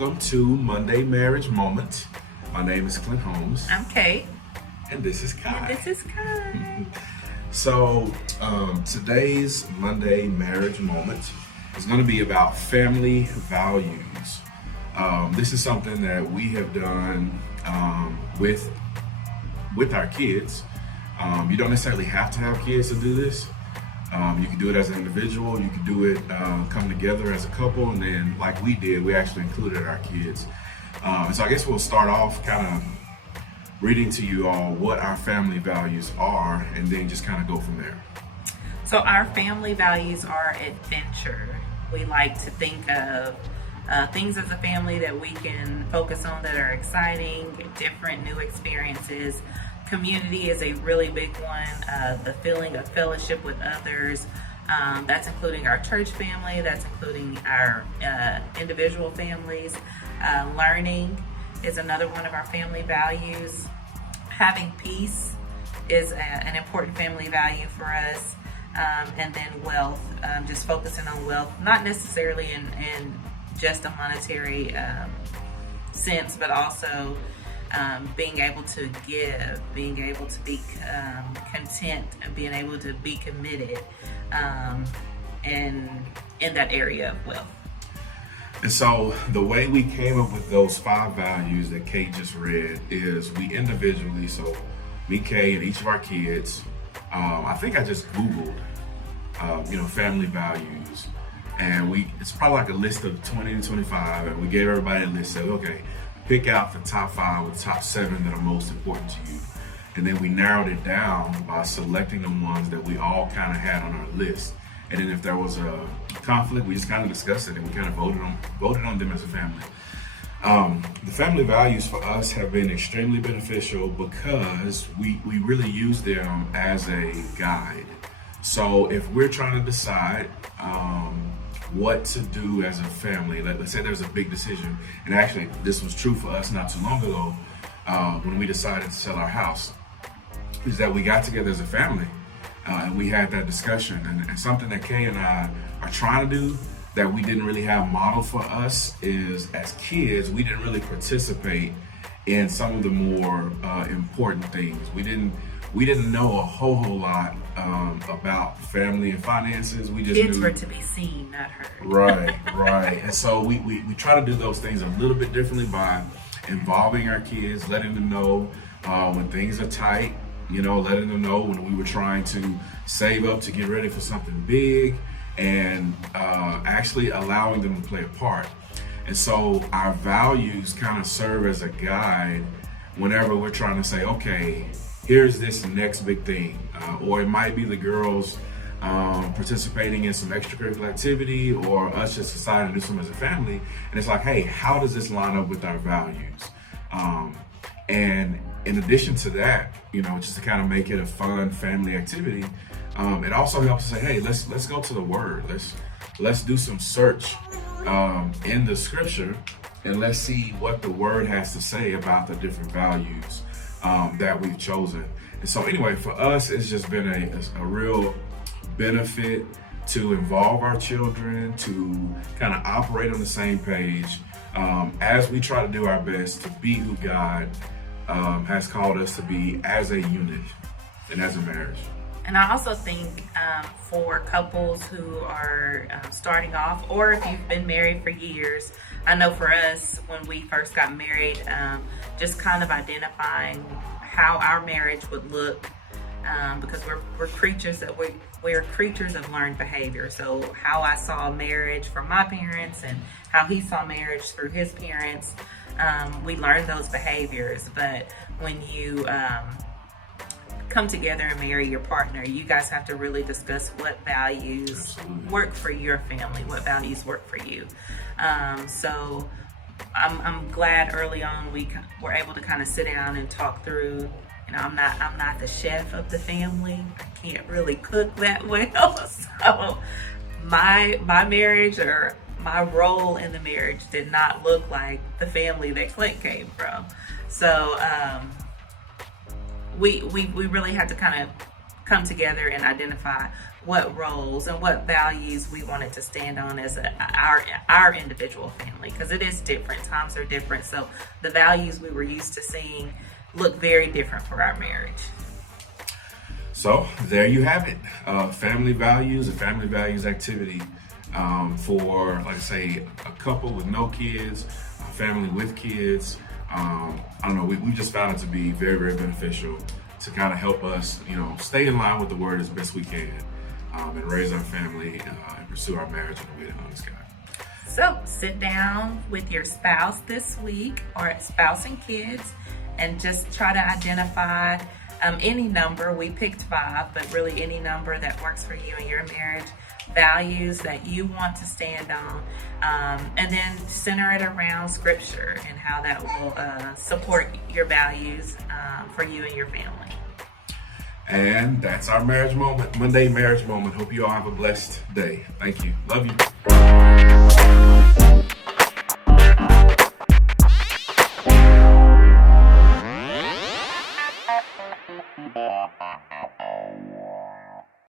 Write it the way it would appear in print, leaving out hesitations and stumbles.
welcome to Monday Marriage Moment. My name is Clint Holmes. I'm Kate. And this is Kai. And this is Kai. So, today's Monday Marriage Moment is going to be about family values. This is something that we have done with our kids. You don't necessarily have to have kids to do this. You can do it as an individual. You can do it come together as a couple, and then like we did, we actually included our kids. So I guess we'll start off kind of reading to you all what our family values are, and then just kind of go from there. So our family values are adventure. We like to think of things as a family that we can focus on that are exciting, different new experiences. Community is a really big one. The feeling of fellowship with others. That's including our church family. That's including our individual families. Learning is another one of our family values. Having peace is an important family value for us. And then wealth, just focusing on wealth, not necessarily in just a monetary sense, but also being able to give, being able to be content, and being able to be committed in that area of wealth. And so the way we came up with those 5 values that Kate just read is we individually, so me, Kay, and each of our kids, I think I just Googled, family values. And it's probably like a list of 20 to 25, and we gave everybody a list, said, okay, pick out the top 5 or the top 7 that are most important to you. And then we narrowed it down by selecting the ones that we all kind of had on our list. And then if there was a conflict, we just kind of discussed it and we kind of voted on them as a family. The family values for us have been extremely beneficial because we really use them as a guide. So if we're trying to decide what to do as a family, let's say there's a big decision, and actually this was true for us not too long ago when we decided to sell our house, is that we got together as a family and we had that discussion, and something that Kay and I are trying to do that we didn't really have modeled for us is, as kids, we didn't really participate in some of the more important things. We didn't know a whole lot about family and finances. We just kids knew, were to be seen, not heard. Right. And so we try to do those things a little bit differently by involving our kids, letting them know when things are tight, letting them know when we were trying to save up to get ready for something big, and actually allowing them to play a part. And so our values kind of serve as a guide whenever we're trying to say, okay, here's this next big thing. Or it might be the girls participating in some extracurricular activity, or us just deciding to do something as a family. And it's like, hey, how does this line up with our values? And in addition to that, just to kind of make it a fun family activity, it also helps to say, hey, let's go to the Word. Let's do some search in the Scripture, and let's see what the Word has to say about the different values that we've chosen. And so anyway, for us, it's just been a real benefit to involve our children, to kind of operate on the same page as we try to do our best to be who God has called us to be as a unit and as a marriage. And I also think for couples who are starting off, or if you've been married for years, I know for us, when we first got married, just kind of identifying how our marriage would look, because we're creatures of learned behavior. So how I saw marriage from my parents and how he saw marriage through his parents, we learned those behaviors. But when you come together and marry your partner, you guys have to really discuss what values work for your family, what values work for you. So I'm glad early on we were able to kind of sit down and talk through. I'm not the chef of the family. I can't really cook that well. So my marriage, or my role in the marriage, did not look like the family that Clint came from. So we really had to kind of come together and identify what roles and what values we wanted to stand on as our individual family, because it is different. Times are different, so the values we were used to seeing look very different for our marriage. So there you have it, family values, a family values activity for, like I say, a couple with no kids, a family with kids. I don't know, we just found it to be very, very beneficial to kind of help us, stay in line with the word as best we can, and raise our family and pursue our marriage in a way that honors God. So sit down with your spouse this week, or spouse and kids, and just try to identify any number. We picked 5, but really any number that works for you and your marriage, values that you want to stand on, and then center it around Scripture and how that will support your values for you and your family. And that's our marriage moment, Monday marriage moment. Hope you all have a blessed day. Thank you. Love you.